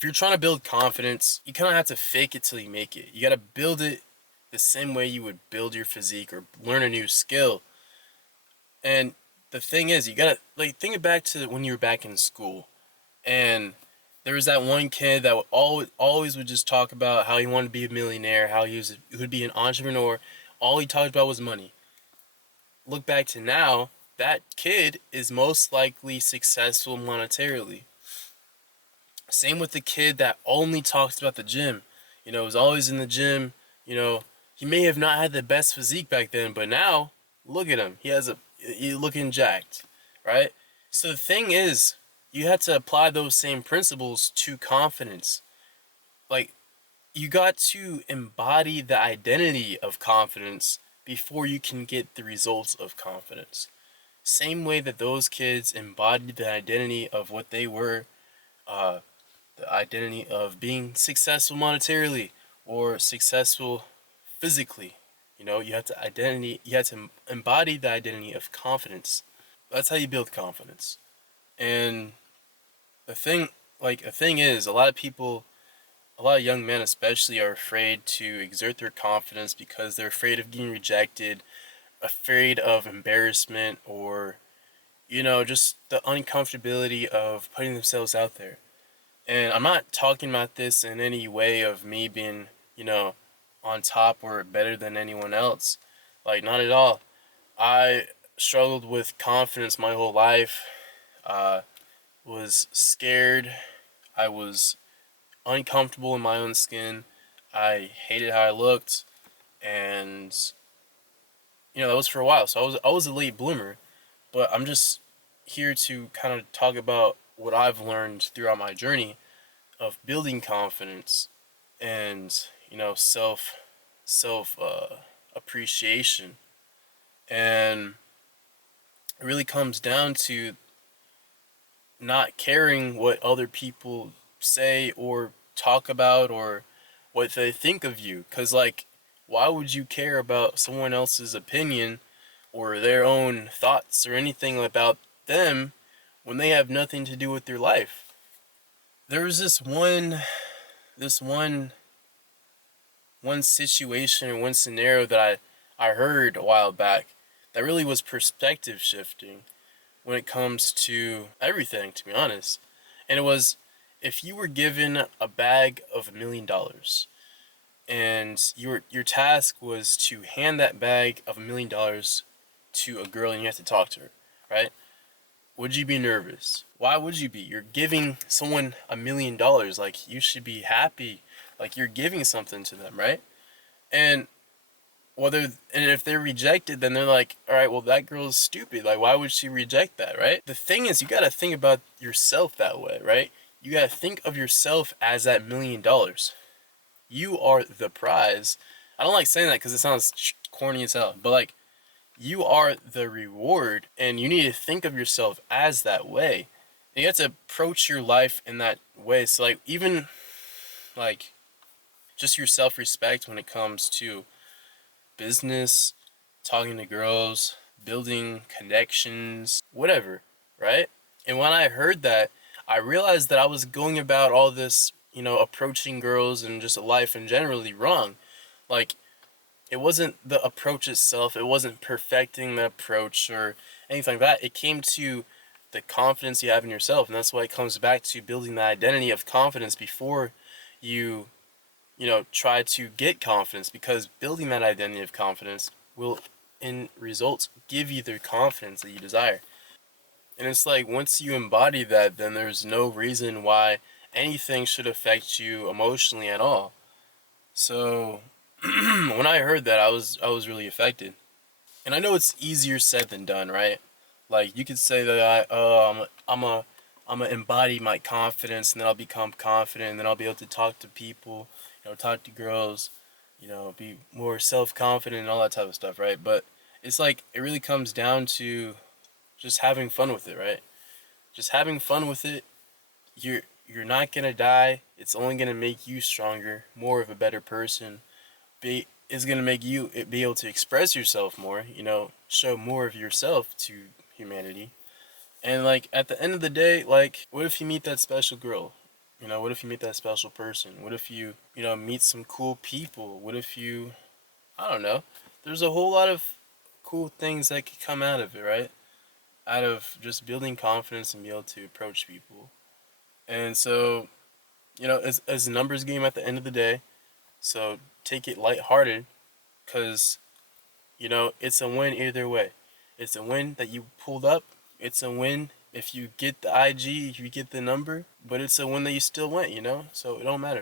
if you're trying to build confidence, you kind of have to fake it till you make it. You got to build it the same way you would build your physique or learn a new skill. And the thing is, you got to like think it back to when you were back in school, and there was that one kid that would always would just talk about how he wanted to be a millionaire, how he would be an entrepreneur. All he talked about was money. Look back to now, that kid is most likely successful monetarily. Same with the kid that only talks about the gym. Was always in the gym. He may have not had the best physique back then, but now look at him. He looking jacked, right? So the thing is, you have to apply those same principles to confidence. Like, you got to embody the identity of confidence before you can get the results of confidence. Same way that those kids embodied the identity of what they were, uh, the identity of being successful monetarily or successful physically. You have to embody the identity of confidence. That's how you build confidence. And the thing is, a lot of young men especially are afraid to exert their confidence because they're afraid of getting rejected, afraid of embarrassment, or just the uncomfortability of putting themselves out there. And I'm not talking about this in any way of me being, on top or better than anyone else. Like, not at all. I struggled with confidence my whole life. Was scared. I was uncomfortable in my own skin. I hated how I looked, and that was for a while. So I was a late bloomer, but I'm just here to kind of talk about what I've learned throughout my journey of building confidence and self appreciation. And it really comes down to not caring what other people say or talk about or what they think of you. Because, like, why would you care about someone else's opinion or their own thoughts or anything about them when they have nothing to do with your life? There was this one situation or one scenario that I heard a while back that really was perspective shifting when it comes to everything, to be honest. And it was, if you were given a bag of $1 million and your task was to hand that bag of $1 million to a girl and you have to talk to her, right? Would you be nervous? Why would you be? You're giving someone $1 million. Like, you should be happy. Like, you're giving something to them, right? And if they're rejected, then they're like, all right, well, that girl is stupid. Like, why would she reject that, right? The thing is, you gotta think about yourself that way, right? You gotta think of yourself as that $1 million. You are the prize. I don't like saying that because it sounds corny as hell, but like, you are the reward, and you need to think of yourself as that way. And you have to approach your life in that way. So, like, even like just your self-respect when it comes to business, talking to girls, building connections, whatever, right? And when I heard that, I realized that I was going about all this, approaching girls and just life in generally wrong. Like, it wasn't the approach itself, it wasn't perfecting the approach or anything like that. It came to the confidence you have in yourself, and that's why it comes back to building the identity of confidence before you try to get confidence, because building that identity of confidence will, in results, give you the confidence that you desire. And it's like, once you embody that, then there's no reason why anything should affect you emotionally at all. So, when I heard that, I was really affected. And I know it's easier said than done, right? Like, you could say that I'm gonna embody my confidence, and then I'll become confident, and then I'll be able to talk to people, talk to girls, be more self-confident and all that type of stuff, right? But it's like, it really comes down to just having fun with it, right? Just having fun with it. You're not gonna die. It's only gonna make you stronger, more of a better person. Is gonna make you be able to express yourself more. Show more of yourself to humanity. And, like, at the end of the day, like, what if you meet that special girl? You know, what if you meet that special person? What if you, meet some cool people? What if you, I don't know. There's a whole lot of cool things that could come out of it, right? Out of just building confidence and be able to approach people. And so, as a numbers game at the end of the day, so take it lighthearted because, it's a win either way. It's a win that you pulled up. It's a win if you get the IG, if you get the number, but it's a win that you still went, so it don't matter.